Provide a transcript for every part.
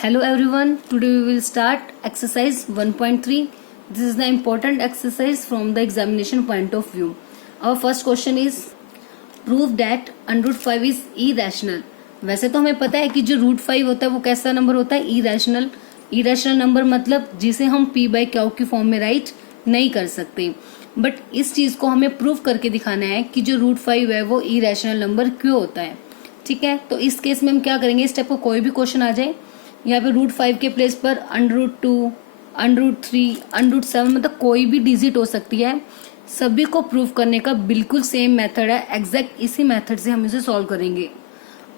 Hello everyone, today we will start exercise 1.3. This is the important exercise from the examination point of view. Our first question is prove that under root 5 is irrational. वैसे तो हमें पता है कि जो root 5 होता है वो कैसा नंबर होता है, इरेशनल. इरेशनल नंबर मतलब जिसे हम p बाई क्यू की फॉर्म में राइट नहीं कर सकते. बट इस चीज को हमें प्रूव करके दिखाना है कि जो रूट 5 है वो इरेशनल नंबर क्यों होता है. ठीक है, तो इस केस में हम क्या करेंगे, इस टाइप को कोई भी क्वेश्चन आ जाए, यहाँ पे रूट 5 के प्लेस पर under root 2, under root 3, under root 7 मतलब कोई भी डिजिट हो सकती है. सभी को प्रूव करने का बिल्कुल सेम मेथड है. एग्जैक्ट इसी मेथड से हम इसे सॉल्व करेंगे.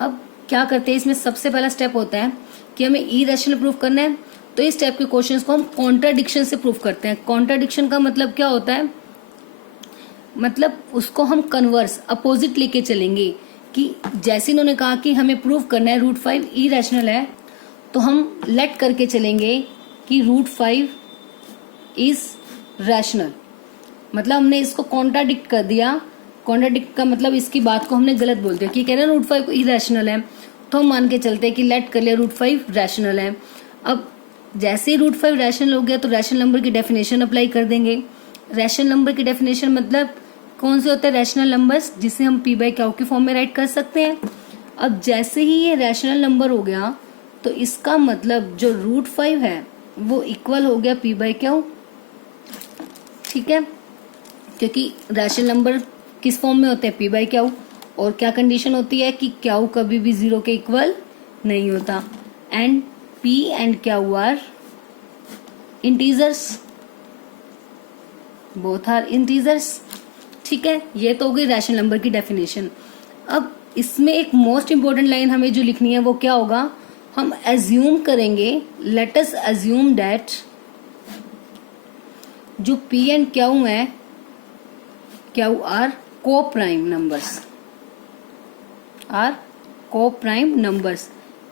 अब क्या करते हैं, इसमें सबसे पहला स्टेप होता है कि हमें इरेशनल प्रूव करना है. तो इस टाइप के क्वेश्चंस को हम कॉन्ट्राडिक्शन से प्रूव करते हैं. कॉन्ट्राडिक्शन का मतलब क्या होता है, मतलब उसको हम कन्वर्स अपोजिट लेके चलेंगे. कि जैसे इन्होंने कहा कि हमें प्रूव करना है रूट 5 इरेशनल है, तो हम लेट करके चलेंगे कि रूट 5 इज रैशनल. मतलब हमने इसको कॉन्ट्राडिक्ट कर दिया. कॉन्ट्राडिक्ट का मतलब इसकी बात को हमने गलत बोल दिया कि कह रहे हैं रूट 5 इरेशनल है, तो हम मान के चलते हैं कि लेट कर लिया रूट 5 रैशनल है. अब जैसे ही रूट 5 रैशनल हो गया तो रैशनल नंबर की डेफिनेशन अप्लाई कर देंगे. रैशनल नंबर की डेफिनेशन मतलब कौन से होते हैं, रैशनल नंबर्स जिसे हम p बाई क्यू की फॉर्म में राइट कर सकते हैं. अब जैसे ही ये रैशनल नंबर हो गया तो इसका मतलब जो रूट 5 है वो इक्वल हो गया p बाई क्यू. ठीक है, क्योंकि रैशनल नंबर किस फॉर्म में होते हैं, p बाई क्यू. और क्या कंडीशन होती है कि क्यू कभी भी 0 के इक्वल नहीं होता. And p and Q are integers, both are integers. ठीक है, ये तो हो गई रैशनल नंबर की डेफिनेशन. अब इसमें एक मोस्ट इंपॉर्टेंट लाइन हमें जो लिखनी है वो क्या होगा, हम एज्यूम करेंगे, लेट अस एज्यूम दैट जो p एंड क्यू है, क्यू आर को प्राइम नंबर्स, आर को प्राइम नंबर्स.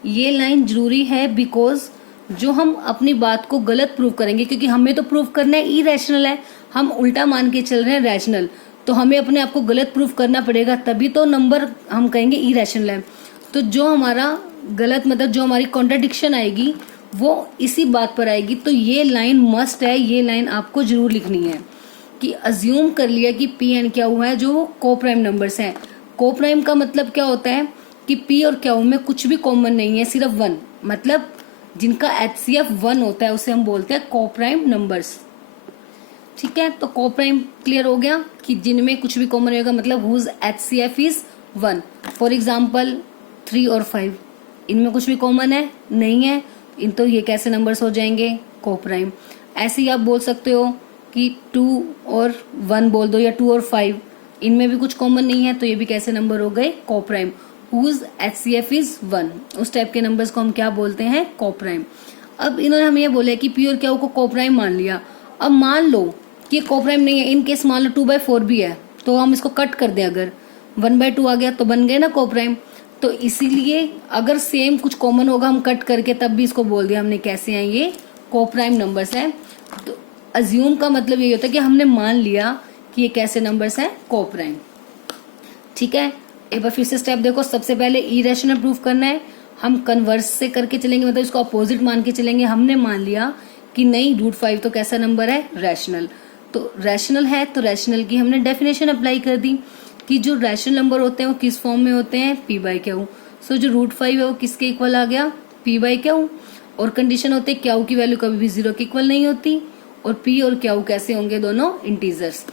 ये लाइन जरूरी है बिकॉज जो हम अपनी बात को गलत प्रूव करेंगे, क्योंकि हमें तो प्रूव करना है इरेशनल है, हम उल्टा मान के चल रहे हैं रैशनल, तो हमें अपने आप को गलत प्रूव करना पड़ेगा, तभी तो नंबर हम कहेंगे इरेशनल है. तो जो हमारा गलत मतलब जो हमारी कॉन्ट्राडिक्शन आएगी वो इसी बात पर आएगी. तो ये लाइन मस्ट है, ये लाइन आपको जरूर लिखनी है कि अज्यूम कर लिया कि p एंड क्यू है जो को प्राइम नंबर्स हैं. को प्राइम का मतलब क्या होता है कि p और क्यू में कुछ भी कॉमन नहीं है, सिर्फ 1. मतलब जिनका HCF 1 होता है उसे हम बोलते हैं को प्राइम नंबर्स. ठीक है, तो को प्राइम क्लियर हो गया कि जिनमें कुछ भी कॉमन होगा, मतलब whose HCF is 1. For example 3 और 5, इनमें कुछ भी कॉमन है नहीं है, इन तो ये कैसे नंबर्स हो जाएंगे, को प्राइम. ऐसे ही आप बोल सकते हो कि 2 और 1 बोल दो, या 2 और 5, इनमें भी कुछ कॉमन नहीं है, तो ये भी कैसे नंबर हो गए, को प्राइम. हुज HCF इज 1, उस टाइप के नंबर्स को हम क्या बोलते हैं, को प्राइम. अब इन्होंने हमें ये बोला कि p और क्यू को प्राइम मान लिया. अब मान लो कि ये प्राइम नहीं है, इन केस मान लो 2/4 भी है, तो हम इसको कट कर दें, अगर 1/2 आ गया तो बन गए ना प्राइम. तो इसीलिए अगर सेम कुछ कॉमन होगा हम कट करके तब भी इसको बोल दिया हमने कैसे हैं, ये प्राइम नंबर्स हैं. तो अज्यूम का मतलब ये होता है कि हमने मान लिया कि ये कैसे नंबर्स हैं, प्राइम. ठीक है, एक बार फिर से स्टेप देखो. सबसे पहले इरेशनल प्रूफ करना है, हम कन्वर्स से करके चलेंगे, मतलब इसको अपोजिट मान के चलेंगे. हमने मान लिया कि नहीं रूट 5 तो कैसा नंबर है, रैशनल. तो रैशनल है तो रैशनल की हमने डेफिनेशन अप्लाई कर दी कि जो रैशनल नंबर होते हैं वो किस फॉर्म में होते हैं, p बाई क्यू. सो जो रूट 5 है वो किसके इक्वल आ गया, p बाई क्यू. और कंडीशन होते हैं क्यू की वैल्यू कभी भी 0 के इक्वल नहीं होती, और p और क्यू कैसे होंगे, दोनों इंटीजर्स.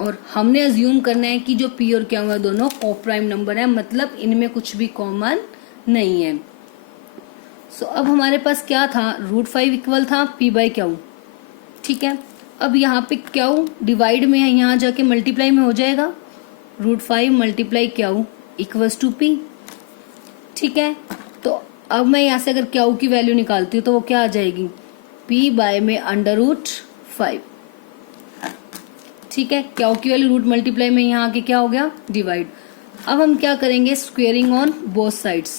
और हमने अज्यूम करना है कि जो p और क्यू है दोनों को प्राइम नंबर है, मतलब इनमें कुछ भी कॉमन नहीं है. सो अब हमारे पास क्या था, रूट 5 इक्वल था p बाई क्यू. ठीक है, अब यहाँ पे क्यू डिवाइड में है, यहाँ जाके मल्टीप्लाई में हो जाएगा, root 5 multiply Q equals to p. ठीक है, तो अब मैं यहाँ से अगर क्यू की वैल्यू निकालती हूँ तो वो क्या आ जाएगी, p बाय में अंडर रूट 5. ठीक है, क्यू की वैल्यू रूट मल्टीप्लाई में यहाँ आके क्या हो गया, डिवाइड. अब हम क्या करेंगे, squaring on both sides,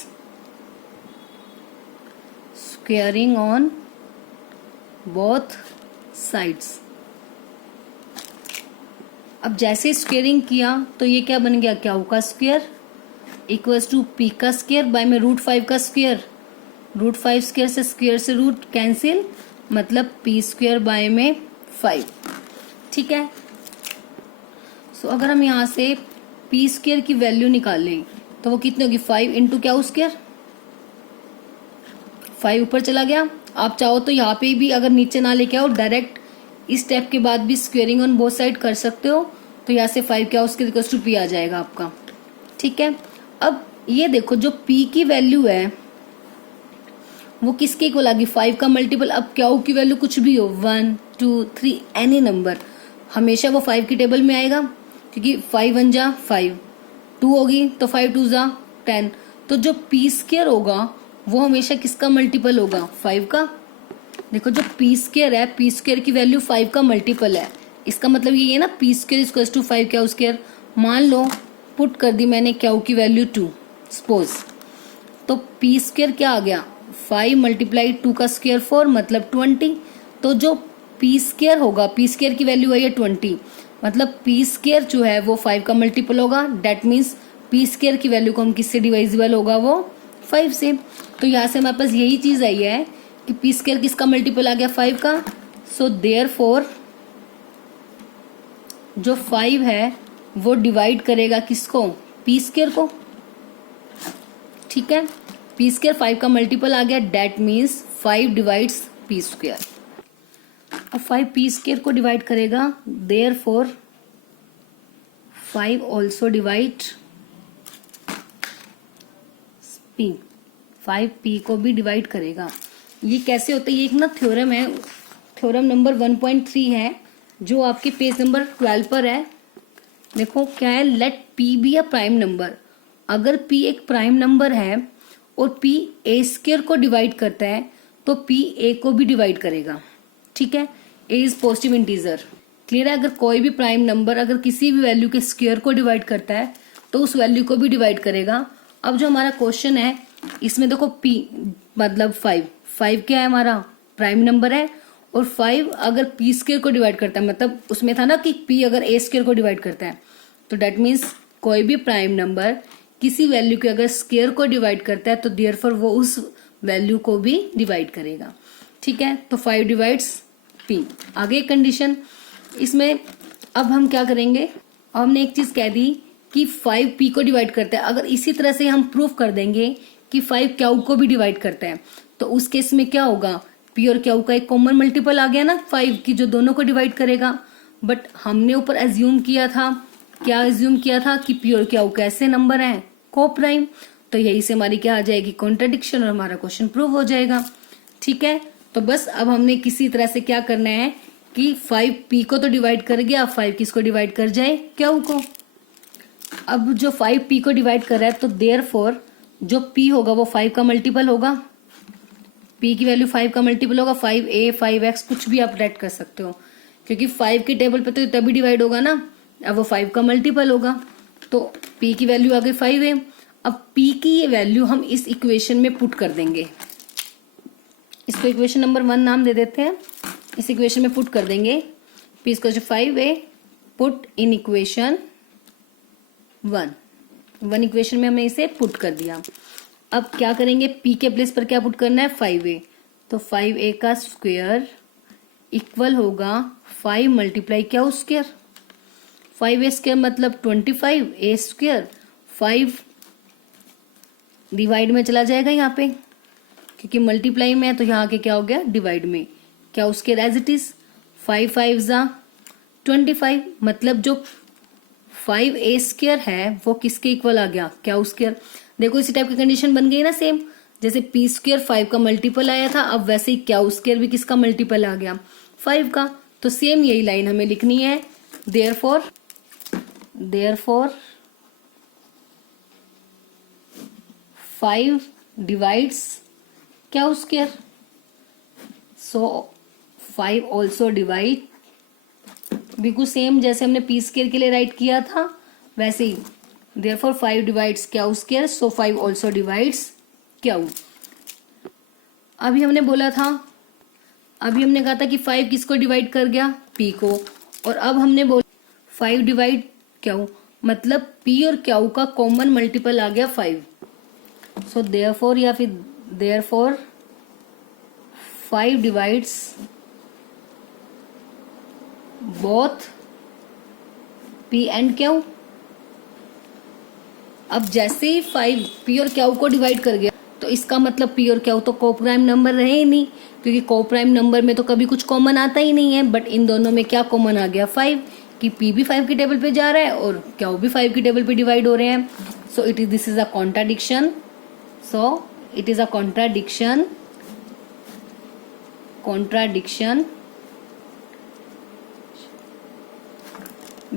squaring on both sides. अब जैसे स्क्वेयरिंग किया तो ये क्या बन गया, क्यू का स्क्वेयर इक्वल्स टू p का स्क्वेयर बाय में रूट 5 का स्क्वेयर. रूट 5 स्क्वायर से रूट कैंसिल, मतलब पी स्क्वायर बाय में 5। ठीक है, सो अगर हम यहाँ से पी स्क्वायर की वैल्यू निकालें तो वो कितनी होगी, 5 इंटू क्या स्क्वायर, 5 ऊपर चला गया। आप चाहो तो यहाँ पे भी अगर नीचे ना लेके आओ, डायरेक्ट इस स्टेप के बाद भी स्क्वेयरिंग ऑन बोथ साइड कर सकते हो। तो यहाँ से 5 क्या उसके इक्वल टू पी आ जाएगा आपका। ठीक है, अब ये देखो जो p की वैल्यू है वो किसके इक्वल आ गई, 5 का मल्टीपल। अब क्या की वैल्यू कुछ भी हो, 1 2 3 एनी नंबर, हमेशा वो 5 की टेबल में आएगा, क्योंकि 5 1 जा 5, 2 होगी तो 5 2 जा 10। तो जो पी स्क्वायर होगा वो हमेशा किसका मल्टीपल होगा, 5 का। देखो जो पी स्क्वायर है, पी स्क्वायर की वैल्यू 5 का मल्टीपल है, इसका मतलब ये है ना पी स्क्वायर इक्वल टू 5 क्या स्क्वायर। मान लो पुट कर दी मैंने क्या की वैल्यू 2 सपोज, तो पी स्क्वायर क्या आ गया, 5 मल्टीप्लाई 2 का स्क्वायर 4 मतलब 20। तो जो पी स्क्वायर होगा, पी स्क्वायर की वैल्यू है ये 20, मतलब पी स्क्वायर जो है वो 5 का मल्टीपल होगा। डेट मीन्स पी स्क्वायर की वैल्यू को हम किससे डिवाइजिबल होगा, वो 5 से। तो यहाँ से हमारे पास यही चीज आई है कि पी स्क्वायर किसका मल्टीपल आ गया, 5 का। सो देयरफॉर जो 5 है वो डिवाइड करेगा किसको, पी स्क्वायर को। ठीक है, पी स्क्वायर 5 का मल्टीपल आ गया, that means 5 divides P square. अब 5 पी स्क्वायर को डिवाइड करेगा, therefore 5 also divide P, 5 P को भी डिवाइड करेगा। ये कैसे होता है, ये एक ना थ्योरम है, थ्योरम नंबर 1.3 है जो आपके पेज नंबर 12 पर है। देखो क्या है, let P be a prime number. अगर पी एक प्राइम नंबर है और पी ए स्क्वायर को डिवाइड करता है तो पी ए को भी डिवाइड करेगा। ठीक है, ए इज पॉजिटिव इंटीजर, क्लियर है। अगर कोई भी प्राइम नंबर अगर किसी भी वैल्यू के स्क्वायर को डिवाइड करता है तो उस वैल्यू को भी डिवाइड करेगा। अब जो हमारा क्वेश्चन है इसमें देखो पी मतलब 5 क्या है, हमारा प्राइम नंबर है, और 5 अगर पी स्क्वायर को डिवाइड करता है, मतलब उसमें था ना कि पी अगर ए स्क्वायर को डिवाइड करता है, तो डेट मीन्स कोई भी प्राइम नंबर किसी वैल्यू के अगर स्क्वायर को डिवाइड करता है तो देयरफॉर वो उस वैल्यू को भी डिवाइड करेगा। ठीक है, तो 5 डिवाइड्स पी। आगे कंडीशन इसमें अब हम क्या करेंगे, अब हमने एक चीज कह दी कि 5 पी को डिवाइड करता है। अगर इसी तरह से हम प्रूफ कर देंगे कि 5 क्यू को भी डिवाइड करता है तो उस केस में क्या होगा, पी और क्यू का एक कॉमन मल्टीपल आ गया ना 5 की, जो दोनों को डिवाइड करेगा। बट हमने ऊपर एज्यूम किया था, क्या एज्यूम किया था कि पी और क्यू कैसे नंबर हैं, को प्राइम। तो यही से हमारी क्या आ जाएगी, कॉन्ट्रडिक्शन, और हमारा क्वेश्चन प्रूव हो जाएगा। ठीक है, तो बस अब हमने किसी तरह से क्या करना है कि 5 पी को तो डिवाइड कर गया, 5 किसको डिवाइड कर जाए, क्यू को। अब जो 5 पी को डिवाइड कर रहा है तो देयरफॉर जो p होगा वो 5 का मल्टीपल होगा, p की वैल्यू 5 का मल्टीपल होगा, 5a 5x कुछ भी आप रेट कर सकते हो, क्योंकि 5 की टेबल पे तो तभी डिवाइड होगा ना, अब वो 5 का मल्टीपल होगा। तो p की वैल्यू आ गई 5a। अब p की ये वैल्यू हम इस इक्वेशन में पुट कर देंगे, इसको इक्वेशन नंबर 1 नाम दे देते हैं। इस इक्वेशन में पुट कर देंगे p इसको 5a, put in equation 1 equation में हमने इसे पुट कर दिया। अब क्या करेंगे, p के प्लेस पर क्या पुट करना है, 5a। तो 5a का स्क्वायर इक्वल होगा 5 मल्टीप्लाई क्या उस स्क्वायर, 5a स्क्वायर मतलब 25, a स्क्वायर 5 डिवाइड में चला जाएगा यहाँ पे, क्योंकि मल्टीप्लाई में है तो यहाँ के क्या हो गया, डिवाइड में, क्या उसके एज इट इज 5 5 जा 25, मतलब जो 5a स्क्वायर है वो किसके इक्वल आ गया, क्या उस स्क्वायर। देखो इसी टाइप की कंडीशन बन गई ना सेम, जैसे p स्क्वायर 5 का मल्टीपल आया था, अब वैसे ही क्या उस स्क्वायर भी किसका मल्टीपल आ गया, 5 का। तो सेम यही लाइन हमें लिखनी है, देयरफॉर 5 डिवाइड्स क्या उस स्क्वायर, सो 5 ऑल्सो डिवाइड, बिल्कुल सेम जैसे हमने पी स्क्वायर के लिए राइट किया था वैसे ही, देयरफॉर 5 डिवाइड्स क्या उस स्क्वायर, सो 5 ऑल्सो डिवाइड्स क्या। अभी हमने बोला था, अभी हमने कहा था कि 5 किसको डिवाइड कर गया, p को, और अब हमने बोला 5 डिवाइड क्या, मतलब p और q का कॉमन मल्टीपल आ गया 5। सो देयरफॉर या फिर therefore 5 divides both P and Q. अब जैसे ही 5 पी और क्यू को डिवाइड कर गया तो इसका मतलब पी और क्यू तो को प्राइम नंबर रहे ही नहीं, क्योंकि को प्राइम नंबर में तो कभी कुछ कॉमन आता ही नहीं है। बट इन दोनों में क्या कॉमन आ गया? 5, कि पी भी 5 की टेबल पे जा रहा है और क्यू भी 5 की टेबल पे डिवाइड हो रहे हैं। So this is a contradiction. So it is a contradiction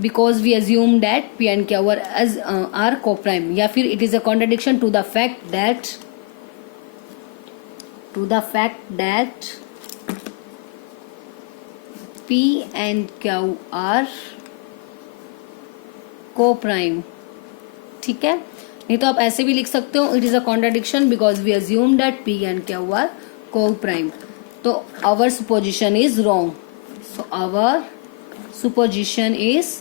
because we assume that p and q are co-prime, या फिर it is a contradiction to the fact that p and q are co-prime। ठीक है, नहीं तो आप ऐसे भी लिख सकते हो, it is a contradiction because we assume that p and q are co-prime। तो our supposition is wrong। So our supposition is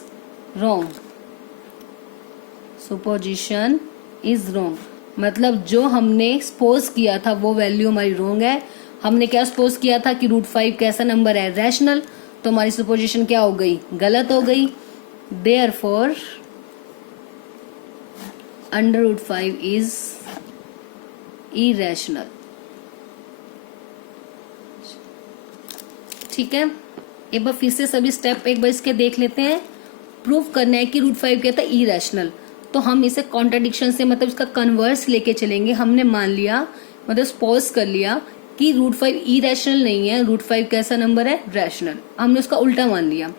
wrong, मतलब जो हमने सपोज किया था वो वैल्यू हमारी रॉन्ग है। हमने क्या सपोज किया था कि √5 कैसा नंबर है? रैशनल। तो हमारी सुपोजिशन क्या हो गई? गलत हो गई। Therefore √5 is irrational. ठीक है, एक बार फिर से सभी स्टेप एक बार इसके देख लेते हैं। प्रूफ करना है कि √5 कहता है इरेशनल, तो हम इसे कॉन्ट्राडिक्शन से मतलब इसका कन्वर्स लेके चलेंगे। हमने मान लिया, मतलब सपोज कर लिया कि √5 इरेशनल नहीं है, √5 कैसा नंबर है? रैशनल। हमने उसका उल्टा मान लिया।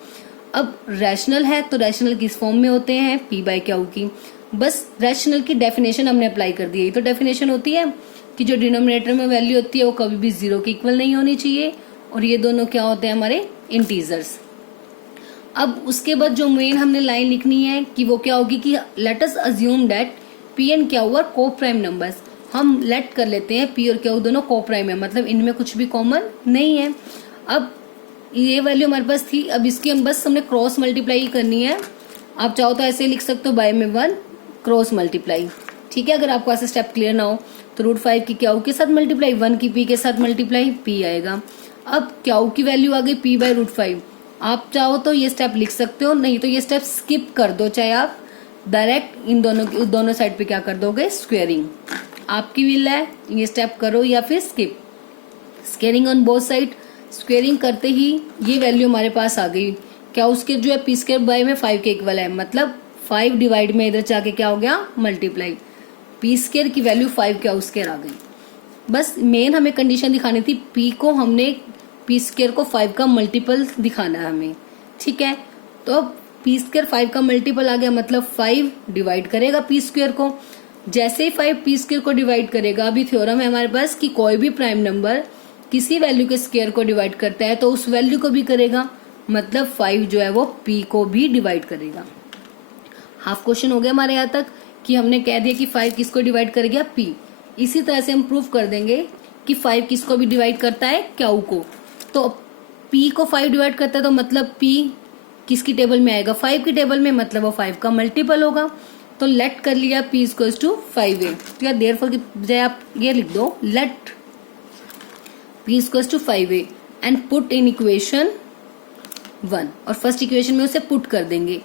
अब रैशनल है तो रैशनल किस फॉर्म में होते हैं? p/q की। बस रैशनल की डेफिनेशन हमने अप्लाई कर दी है। तो डेफिनेशन होती है कि जो डिनोमिनेटर में वैल्यू होती है वो कभी भी 0 के इक्वल नहीं होनी चाहिए, और ये दोनों क्या होते हैं? हमारे इंटीजर्स। अब उसके बाद जो मेन हमने लाइन लिखनी है कि वो क्या होगी कि let us assume that P and Q are को प्राइम नंबर्स। हम लेट कर लेते हैं पी और क्यू दोनों को प्राइम है, मतलब इनमें कुछ भी कॉमन नहीं है। अब ये वैल्यू हमारे पास थी, अब इसकी हमने क्रॉस मल्टीप्लाई करनी है। आप चाहो तो ऐसे लिख सकते हो, बाय में 1 क्रॉस मल्टीप्लाई। ठीक है, अगर आपको ऐसे स्टेप क्लियर ना हो तो √5 की क्यू के साथ मल्टीप्लाई, 1 की पी के साथ मल्टीप्लाई, पी आएगा। अब क्यू की वैल्यू आ गई p/√5। आप चाहो तो ये स्टेप लिख सकते हो, नहीं तो ये स्टेप स्किप कर दो, चाहे आप डायरेक्ट इन दोनों साइड पे क्या कर दोगे? स्क्वेयरिंग। आपकी विल है, ये स्टेप करो या फिर skip. Squaring on both side. Squaring करते ही ये वैल्यू हमारे पास आ गई। क्या उसके जो है p² में 5 के इक्वल है, मतलब 5 डिवाइड में इधर जाके क्या हो गया? मल्टीप्लाई। p² की वैल्यू 5 क्या आ गई। बस मेन हमें कंडीशन दिखानी थी, p को हमने p² को 5 का मल्टीपल दिखाना है हमें। ठीक है, तो अब p² 5 का मल्टीपल आ गया, मतलब 5 डिवाइड करेगा p² को। जैसे ही 5 p² को डिवाइड करेगा, अभी थ्योरम है हमारे पास कि कोई भी प्राइम नंबर किसी वैल्यू के स्क्वायर को डिवाइड करता है तो उस वैल्यू को भी करेगा, मतलब 5 जो है वो p को भी डिवाइड करेगा। हाफ क्वेश्चन हो गया हमारे यहाँ तक कि हमने कह दिया कि 5 किसको डिवाइड कर गया? p। इसी तरह से हम प्रूफ कर देंगे कि 5 किसको भी डिवाइड करता है? q को। तो p को 5 डिवाइड करता है तो मतलब p किसकी टेबल में आएगा? 5 की टेबल में, मतलब वो 5 का मल्टीपल होगा। तो लेट कर लिया p इक्वल्स टू 5a। तो या देयरफॉर की बजाय आप ये लिख दो, let p equals to 5a and put in equation 1, और फर्स्ट इक्वेशन में उसे पुट कर देंगे।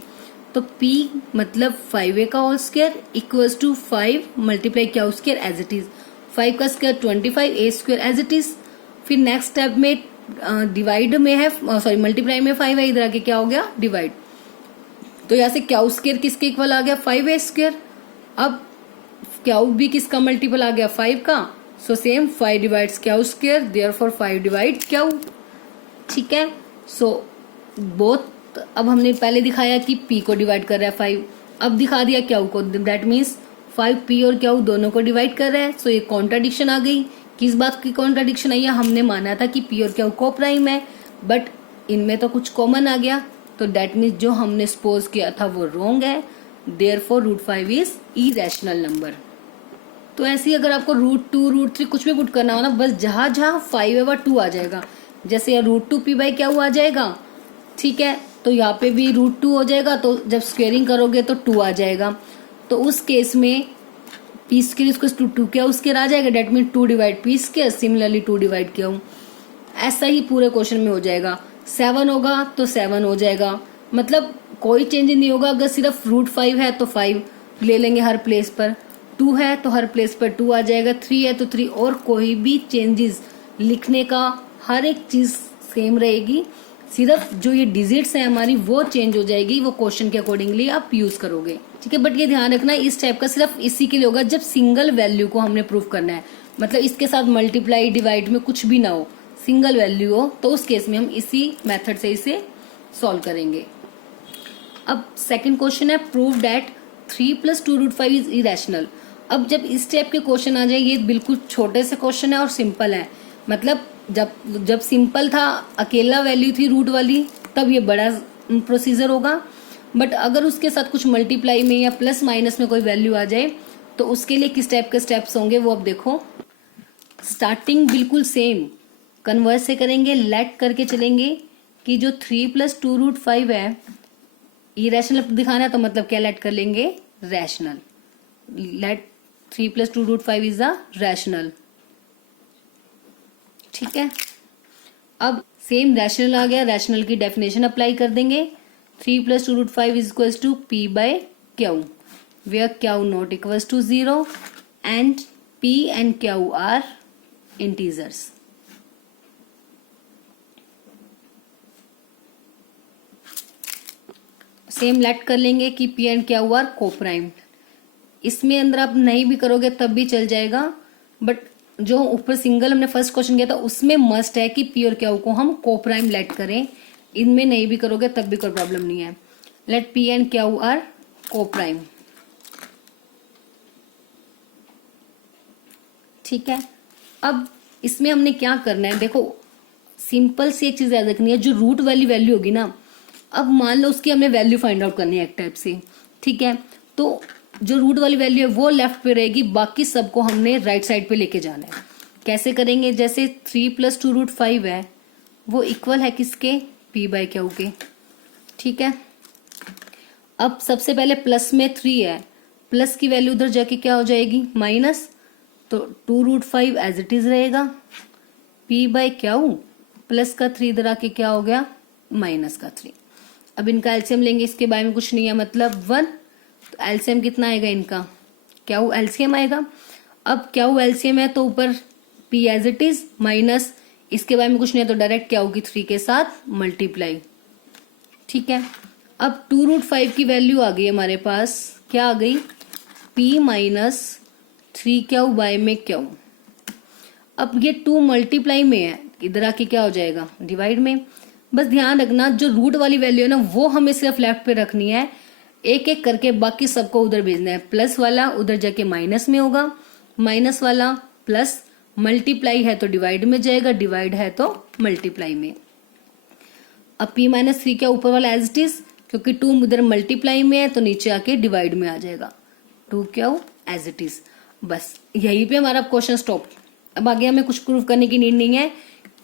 तो p मतलब 5a का whole square equals to 5 multiply क्या स्क्वायर एज इट इज, 5 का square 25, a square as it is. फिर नेक्स्ट स्टेप में डिवाइड में है, सॉरी मल्टीप्लाई में 5 है, इधर आके क्या हो गया? डिवाइड। तो यहाँ से क्यू स्क्वायर किसके इक्वल आ गया? 5a square. अब क्यू भी किसका मल्टीपल आ गया? 5 का। So same 5 divides Q square, therefore 5 divide Q. ठीक है, सो बोथ। अब हमने पहले दिखाया कि p को डिवाइड कर रहा है 5, अब दिखा दिया क्यू को, दैट मीन्स 5p और क्यू दोनों को डिवाइड कर रहा है। सो ये कॉन्ट्राडिक्शन आ गई। किस बात की कॉन्ट्राडिक्शन आई है? हमने माना था कि p और q को प्राइम है, बट इनमें तो कुछ कॉमन आ गया, तो दैट मीन्स जो हमने सपोज किया था वो रॉन्ग है। Therefore √5 is irrational number. तो ऐसे ही अगर आपको √2, √3 कुछ भी पुट करना हो ना, बस जहां जहां 5 है वह 2 आ जाएगा। जैसे √2p/q आ जाएगा, ठीक है, तो यहाँ पे भी √2 हो जाएगा, तो जब स्क्वेयरिंग करोगे तो 2 आ जाएगा। तो उस केस में पी स्क्वायर इक्वल्स टू 2 क्या स्क्वायर आ जाएगा, that mean 2 divide P square, similarly 2 divide क्या हूँ, ऐसा ही पूरे क्वेश्चन में हो जाएगा। 7 होगा तो 7 हो जाएगा, मतलब कोई चेंज नहीं होगा। अगर सिर्फ √5 है तो 5 ले लेंगे हर प्लेस पर, 2 है तो हर प्लेस पर 2 आ जाएगा, 3 है तो 3, और कोई भी चेंजेस लिखने का हर एक चीज सेम रहेगी, सिर्फ जो ये डिजिट्स है हमारी वो चेंज हो जाएगी, वो क्वेश्चन के अकॉर्डिंगली आप यूज करोगे, ठीक है। बट ये ध्यान रखना इस टाइप का सिर्फ इसी के लिए होगा जब सिंगल वैल्यू को हमने प्रूव करना है, मतलब इसके साथ मल्टीप्लाई डिवाइड में कुछ भी ना हो, सिंगल वैल्यू हो, तो उस केस में हम इसी मेथड से इसे सॉल्व करेंगे। अब सेकंड क्वेश्चन है प्रूव दैट 3 + 2√5 इज इरेशनल। अब जब इस टाइप के क्वेश्चन आ जाए, ये बिल्कुल छोटे से क्वेश्चन है और सिंपल है, मतलब जब सिंपल था अकेला वैल्यू थी रूट वाली, तब ये बड़ा प्रोसीजर होगा। बट अगर उसके साथ कुछ मल्टीप्लाई में या प्लस माइनस में कोई वैल्यू आ जाए तो उसके लिए किस टाइप के स्टेप्स होंगे वो अब देखो। स्टार्टिंग बिल्कुल सेम कन्वर्स से करेंगे, लेट करके चलेंगे कि जो 3 + 2√5 है इरेशनल दिखाना है, तो मतलब क्या लेट कर लेंगे, rational. Let 3 + 2√5 is a rational, ठीक है। अब सेम रैशनल आ गया, रैशनल की डेफिनेशन अप्लाई कर देंगे। 3 + 2√5 is equals to P/Q, where Q not equals to 0 and P and Q are integers। Same late कर लेंगे कि P and Q are coprime. इसमें अंदर आप नहीं भी करोगे तब भी चल जाएगा, बट जो ऊपर सिंगल हमने फर्स्ट क्वेश्चन किया था उसमें मस्ट है कि P और Q को हम कोप्राइम लेट करें, इनमें नहीं भी करोगे तब भी कोई प्रॉब्लम नहीं है। Let P and Q are coprime, ठीक है। अब इसमें हमने क्या करना है, देखो सिंपल सी एक चीज याद रखनी है, जो रूट वाली वैल्यू होगी ना, अब मान लो उसकी हमने वैल्यू फाइंड आउट करनी है एक टाइप से, ठीक है। तो जो रूट वाली वैल्यू है वो लेफ्ट पे रहेगी, बाकी सबको हमने राइट साइड पे लेके जाना है। कैसे करेंगे, जैसे 3 + 2√5 है वो इक्वल है किसके, P/Q के, ठीक है। अब सबसे पहले प्लस में 3 है, प्लस की वैल्यू उधर जाके क्या हो जाएगी, माइनस, तो 2√5 एज इट इज रहेगा, P/Q प्लस का 3 इधर आके क्या हो गया, माइनस का 3। अब इनका एलसीएम लेंगे, इसके बारे में कुछ नहीं है, मतलब 1, तो एलसीएम कितना आएगा इनका, Q एलसीएम आएगा। अब Q एलसीएम है तो ऊपर P as it is minus, इसके बारे में कुछ नहीं है तो डायरेक्ट Q की 3 के साथ मल्टीप्लाई, ठीक है। अब 2√5 की वैल्यू आ गई हमारे पास, क्या आ गई, P - 3Q में Q। अब ये 2 मल्टीप्लाई में है, इधर आके क्या हो जाएगा, डिवाइड में। बस ध्यान रखना जो रूट वाली वैल्यू है ना वो हमें सिर्फ लेफ्ट पे रखनी है, एक एक करके बाकी सबको उधर भेजना है। प्लस वाला उधर जाके माइनस में होगा, माइनस वाला प्लस, मल्टीप्लाई है तो डिवाइड में जाएगा, डिवाइड है तो मल्टीप्लाई में। अब P - 3 क्या ऊपर वाला एज इट इज, क्योंकि 2 उधर मल्टीप्लाई में है तो नीचे आके डिवाइड में आ जाएगा, 2Q एज इट इज। बस यहीं पे हमारा क्वेश्चन स्टॉप। अब आगे हमें कुछ प्रूव करने की नीड नहीं है,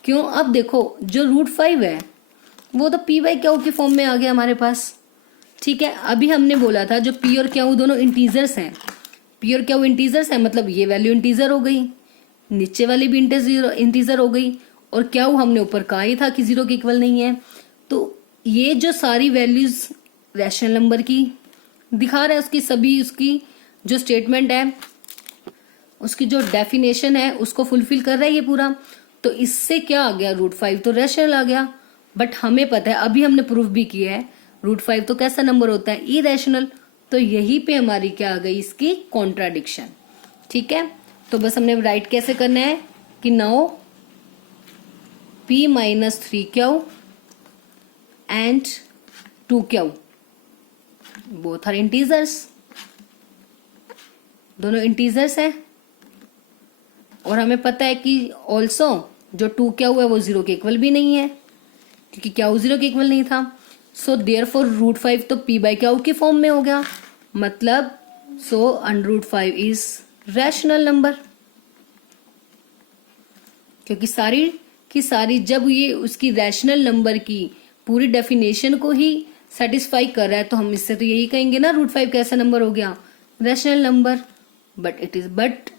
क्यों, अब देखो जो √5 है वो तो P/Q के फॉर्म में आ गया हमारे पास, ठीक है। अभी हमने बोला था जो P और Q दोनों इंटीजर्स हैं, P और Q इंटीजर्स हैं, मतलब ये वैल्यू इंटीजर हो गई, नीचे वाली भी इंटीजर हो गई, और Q हमने ऊपर कहा ही था कि 0 के इक्वल नहीं है। तो ये जो सारी वैल्यूज रैशनल नंबर की दिखा रहा है, उसकी सभी, उसकी जो स्टेटमेंट है, उसकी जो डेफिनेशन है उसको फुलफिल कर रहा है ये पूरा। तो इससे क्या आ गया, √5 तो रैशनल आ गया। बट हमें पता है, अभी हमने प्रूफ भी किया है, √5 तो कैसा नंबर होता है, इरेशनल। तो यहीं पे हमारी क्या आ गई, इसकी कॉन्ट्राडिक्शन, ठीक है। तो बस हमने राइट कैसे करना है कि now P - 3Q and 2Q both are integers, दोनों इंटीजर्स है। और हमें पता है कि ऑल्सो जो 2Q है वो 0 के इक्वल भी नहीं है, क्योंकि Q 0 के इक्वल नहीं था। सो देयरफॉर √5 तो P/Q के फॉर्म में हो गया, मतलब सो √5 इज रैशनल नंबर, क्योंकि सारी की सारी जब ये उसकी रैशनल नंबर की पूरी डेफिनेशन को ही सेटिस्फाई कर रहा है, तो हम इससे तो यही कहेंगे ना √5 कैसा नंबर हो गया, rational number. but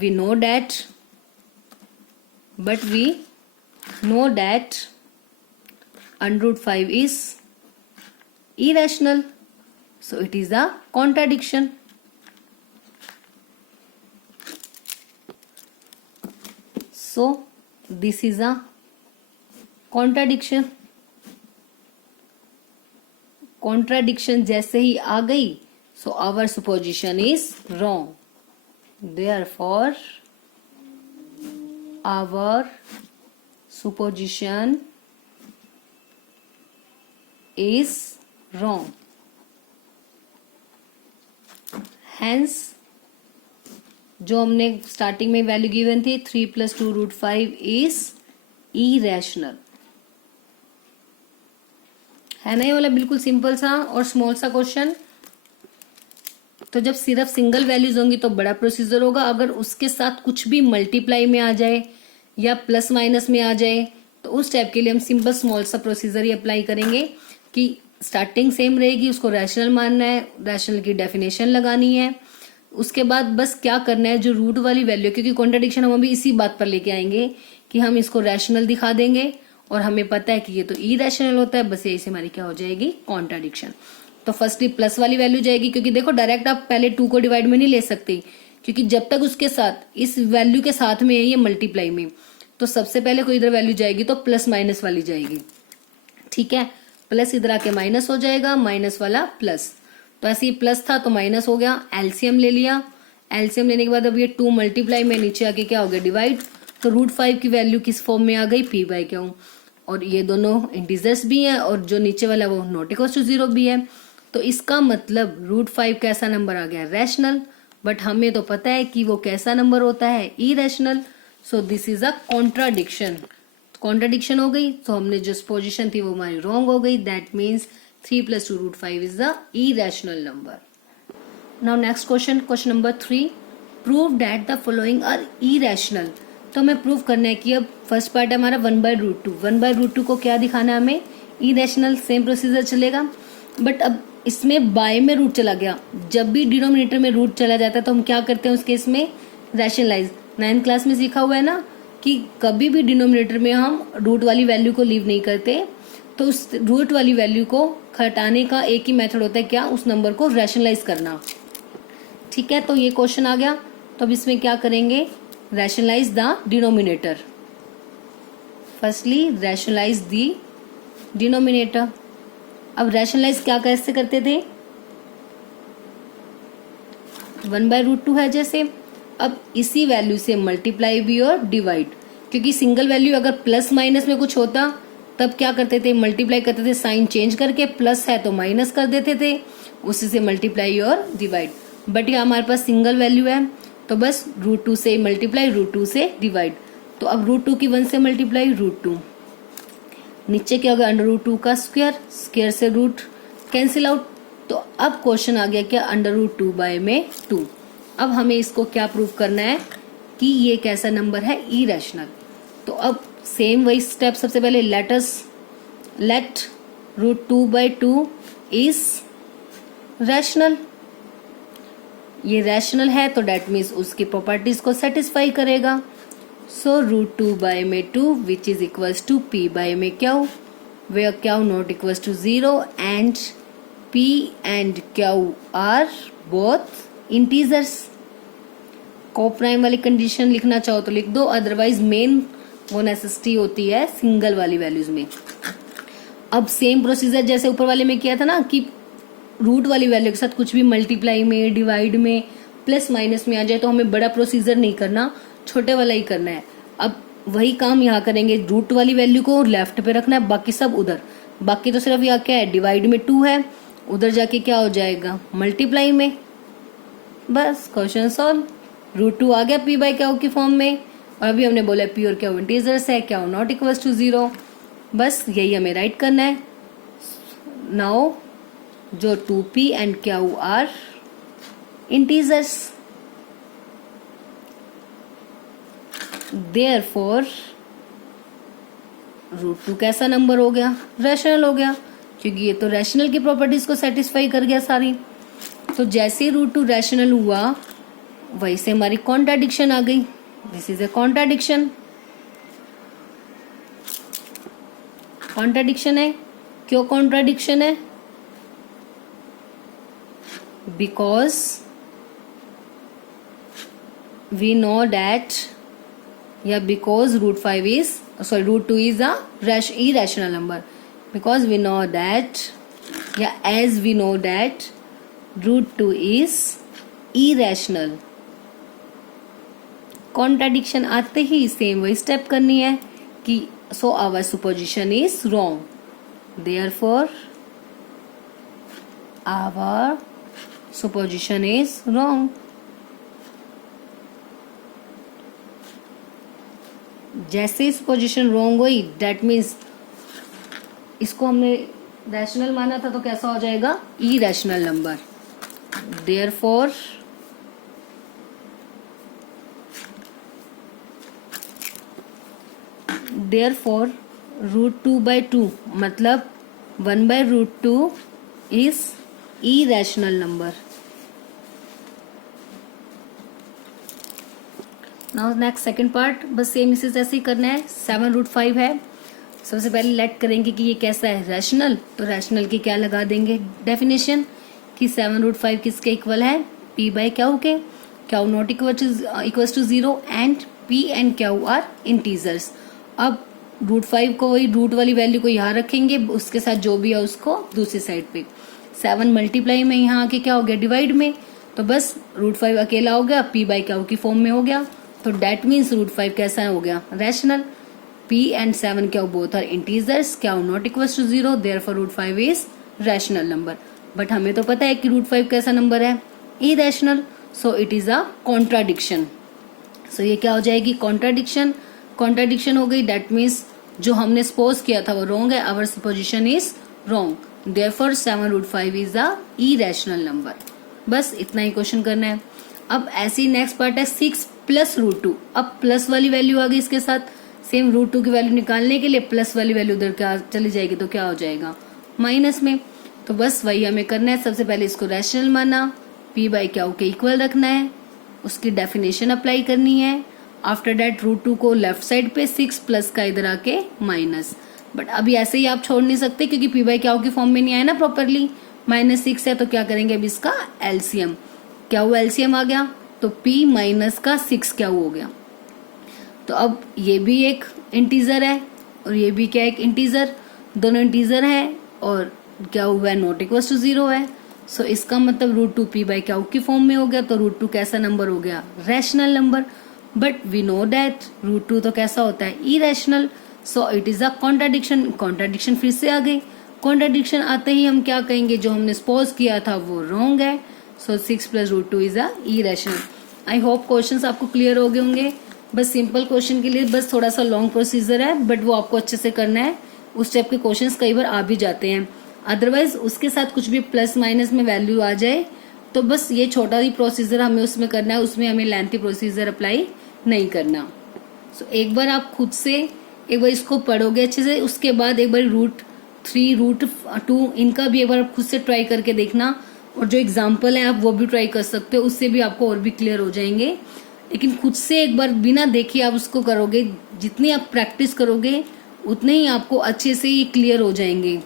we know that under root 5 is irrational, so it is a contradiction. So this is a contradiction. Contradiction जैसे ही आ गई, so our supposition is wrong. Therefore our supposition is wrong. Hence जो हमने starting में value given थी 3 + 2 √5 is irrational, है ना। ये वाला बिल्कुल सिंपल सा और स्मॉल सा क्वेश्चन। तो जब सिर्फ सिंगल वैल्यूज होंगी तो बड़ा प्रोसीजर होगा, अगर उसके साथ कुछ भी मल्टीप्लाई में आ जाए या प्लस माइनस में आ जाए तो उस टाइप के लिए हम सिंपल स्मॉल सा प्रोसीजर ही अप्लाई करेंगे कि स्टार्टिंग सेम रहेगी, उसको रैशनल मानना है, रैशनल की डेफिनेशन लगानी है, उसके बाद बस क्या करना है जो रूट वाली वैल्यू, क्योंकि कॉन्ट्राडिक्शन हम अभी इसी बात पर लेके आएंगे कि हम इसको रैशनल दिखा देंगे और हमें पता है कि ये तो इरेशनल होता है, बस यही से हमारी क्या हो जाएगी कॉन्ट्राडिक्शन। तो फर्स्टली प्लस वाली वैल्यू जाएगी, क्योंकि देखो डायरेक्ट आप पहले 2 को डिवाइड में नहीं ले सकते, क्योंकि जब तक उसके साथ इस वैल्यू के साथ में है ये मल्टीप्लाई में, तो सबसे पहले कोई इधर वैल्यू जाएगी तो प्लस माइनस वाली जाएगी, ठीक है। प्लस इधर आके माइनस हो जाएगा, माइनस वाला प्लस, तो ऐसे ही प्लस था तो माइनस हो गया, एलसीएम ले लिया। एलसीएम लेने के बाद अब ये 2 मल्टीप्लाई में नीचे आके क्या हो गया डिवाइड, तो √5 की वैल्यू किस फॉर्म में आ गई p/q, और ये दोनों इंटीजर्स भी हैं और जो नीचे वाला वो नॉट इक्वल टू 0 भी है, तो इसका मतलब √5 कैसा नंबर आ गया रैशनल, बट हमें तो पता है कि वो कैसा नंबर होता है irrational, so this is a contradiction. Contradiction हो गई तो हमने जो पोजीशन थी वो हमारी रॉन्ग हो गई, that means 3 + 2 √5 is the irrational number. Now next question, question number 3. Prove that the following are irrational. तो हमें प्रूव करना है कि अब फर्स्ट पार्ट है हमारा 1/√2। 1/√2 को क्या दिखाना है हमें, इरेशनल। सेम प्रोसीजर चलेगा, बट अब इसमें बाय में रूट चला गया। जब भी डिनोमिनेटर में रूट चला जाता है तो हम क्या करते हैं उस केस में, रैशनलाइज। 9th क्लास में सीखा हुआ है ना कि कभी भी डिनोमिनेटर में हम रूट वाली वैल्यू को लीव नहीं करते, तो उस रूट वाली वैल्यू को घटाने का एक ही मेथड होता है, क्या, उस नंबर को रैशनलाइज करना, ठीक है। तो ये क्वेश्चन आ गया, तो अब इसमें क्या करेंगे, rationalise the denominator. Firstly rationalise the denominator. अब रैशनलाइज क्या कैसे करते थे, 1/√2 है जैसे, अब इसी वैल्यू से मल्टीप्लाई भी और डिवाइड, क्योंकि सिंगल वैल्यू अगर प्लस माइनस में कुछ होता तब क्या करते थे, मल्टीप्लाई करते थे साइन चेंज करके, प्लस है तो माइनस कर देते थे, उसी से मल्टीप्लाई और डिवाइड। बट ये हमारे पास सिंगल वैल्यू है तो बस √2 से मल्टीप्लाई, √2 से डिवाइड। तो अब √2 की 1 से मल्टीप्लाई, √2, नीचे क्या होगा √2 का स्क्वायर, स्क्वायर से रूट कैंसिल आउट। तो अब क्वेश्चन आ गया क्या, √2/2। अब हमें इसको क्या प्रूव करना है कि ये कैसा नंबर है, इरेशनल। तो अब सेम वही स्टेप, सबसे पहले लेट √2/2 इज रैशनल। ये रैशनल है तो डेट मीन्स उसकी प्रॉपर्टीज को सेटिस्फाई करेगा। So √2/2 which is equals to p/q, where q not equals to 0 and p and q are both integers। को प्राइम वाली कंडीशन लिखना चाहो तो लिख दो, अदरवाइज मेन वो नेसेसिटी होती है सिंगल वाली वैल्यूज में। अब सेम प्रोसीजर जैसे ऊपर वाले में किया था ना कि रूट वाली वैल्यू के साथ कुछ भी मल्टीप्लाई में, डिवाइड में, प्लस माइनस में आ जाए तो हमें बड़ा प्रोसीजर नहीं करना, छोटे वाला ही करना है। अब वही काम यहाँ करेंगे, रूट वाली वैल्यू को लेफ्ट पे रखना है, बाकी सब उधर। बाकी तो सिर्फ यहाँ क्या है, डिवाइड में 2 है, उधर जाके क्या हो जाएगा मल्टीप्लाई में, बस क्वेश्चन सॉल्व। √2 आ गया p/q की फॉर्म में, और अभी हमने बोला p और q इंटीजर्स है, q नॉट इक्वल्स टू 0, बस यही हमें राइट करना है। नाउ जो 2p and q are integers, therefore √2 कैसा नंबर हो गया, रैशनल हो गया, क्योंकि ये तो रैशनल की प्रॉपर्टीज को सेटिस्फाई कर गया सारी। तो जैसे ही √2 रैशनल हुआ वहीं से हमारी कॉन्ट्राडिक्शन आ गई। This is a contradiction. Contradiction है। क्यों कॉन्ट्राडिक्शन है? बिकॉज वी नो दैट, या because root 2 is a irrational number, because we know that, या as we know that root 2 is irrational। Contradiction आते ही सेम वही स्टेप करनी है कि so our supposition is wrong, therefore our supposition is wrong। जैसे इस position wrong हुई, that means इसको हमने रैशनल माना था तो कैसा हो जाएगा? Irrational number. देयरफॉर √2/2 मतलब 1/√2 is irrational number. Now next second part, बस सेम इसे जैसे ही करना है। 7√5 है। सबसे पहले लेट करेंगे कि ये कैसा है? रैशनल। तो रैशनल की क्या लगा देंगे डेफिनेशन कि 7√5 किसके इक्वल है? p/q के। q not equals to 0 and p and q are integers. अब √5 को, वही रूट वाली वैल्यू को यहाँ रखेंगे, उसके साथ जो भी है उसको दूसरी साइड पे। 7 मल्टीप्लाई में यहाँ आके क्या हो गया? डिवाइड में। तो बस √5 अकेला हो गया, p/q की फॉर्म में हो गया। तो डेट मीन्स √5 कैसा हो गया? Rational. p and 7 q both are integers, q not equals to 0, therefore √5 is rational number. But हमें तो पता है कि √5 कैसा नंबर है? Irrational. So it is a contradiction. So ये क्या हो जाएगी? कॉन्ट्राडिक्शन। कॉन्ट्राडिक्शन हो गई, डेट मीन्स जो हमने सपोज किया था वो रॉन्ग है, our supposition is wrong, therefore 7√5 is a irrational number. बस इतना ही क्वेश्चन करना है। अब ऐसी नेक्स्ट पार्ट है 6 + √2। अब प्लस वाली वैल्यू आ गई इसके साथ, सेम √2 की वैल्यू निकालने के लिए प्लस वाली वैल्यू उधर क्या चली जाएगी, तो क्या हो जाएगा? माइनस में। तो बस वही हमें करना है। सबसे पहले इसको रैशनल माना, p/q के इक्वल रखना है, उसकी डेफिनेशन अप्लाई करनी है। आफ्टर दैट √2 को लेफ्ट साइड पे, 6 प्लस का इधर आके माइनस। बट अभी ऐसे ही आप छोड़ नहीं सकते क्योंकि p/q की फॉर्म में नहीं आया ना प्रॉपरली। -6 है तो क्या करेंगे अब इसका एलसीएम। क्या वो एलसीएम आ गया? तो p माइनस का 6 क्या हो गया? तो अब ये भी एक इंटीजर है और ये भी क्या एक इंटीजर, दोनों इंटीजर है और क्या हुआ है? नॉट इक्वल्स टू 0 है। सो इसका मतलब √2 p/q की फॉर्म में हो गया। तो √2 कैसा नंबर हो गया? Rational number. But we know that √2 तो कैसा होता है? Irrational. So it is a contradiction. Contradiction फिर से आ गई। कॉन्ट्राडिक्शन आते ही हम क्या कहेंगे? जो हमने सपोज किया था वो रॉन्ग है। सो 6 + √2 is a irrational. I hope questions आपको क्लियर हो गए होंगे। बस सिंपल क्वेश्चन के लिए बस थोड़ा सा लॉन्ग प्रोसीजर है, बट वो आपको अच्छे से करना है। उस टाइप के क्वेश्चंस कई बार आ भी जाते हैं। अदरवाइज उसके साथ कुछ भी प्लस माइनस में वैल्यू आ जाए तो बस ये छोटा ही प्रोसीजर हमें उसमें करना है, उसमें हमें लेंथी प्रोसीजर अप्लाई नहीं करना। सो एक बार आप खुद से एक बार इसको पढ़ोगे अच्छे से, उसके बाद एक बार √3 √2 इनका भी एक बार खुद से ट्राई करके देखना, और जो एग्जाम्पल है आप वो भी ट्राई कर सकते हो, उससे भी आपको और भी क्लियर हो जाएंगे। लेकिन खुद से एक बार बिना देखे आप उसको करोगे, जितनी आप प्रैक्टिस करोगे उतने ही आपको अच्छे से ये क्लियर हो जाएंगे।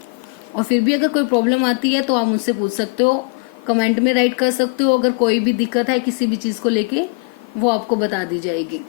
और फिर भी अगर कोई प्रॉब्लम आती है तो आप मुझसे पूछ सकते हो, कमेंट में राइट कर सकते हो। अगर कोई भी दिक्कत है किसी भी चीज़ को लेके वो आपको बता दी जाएगी।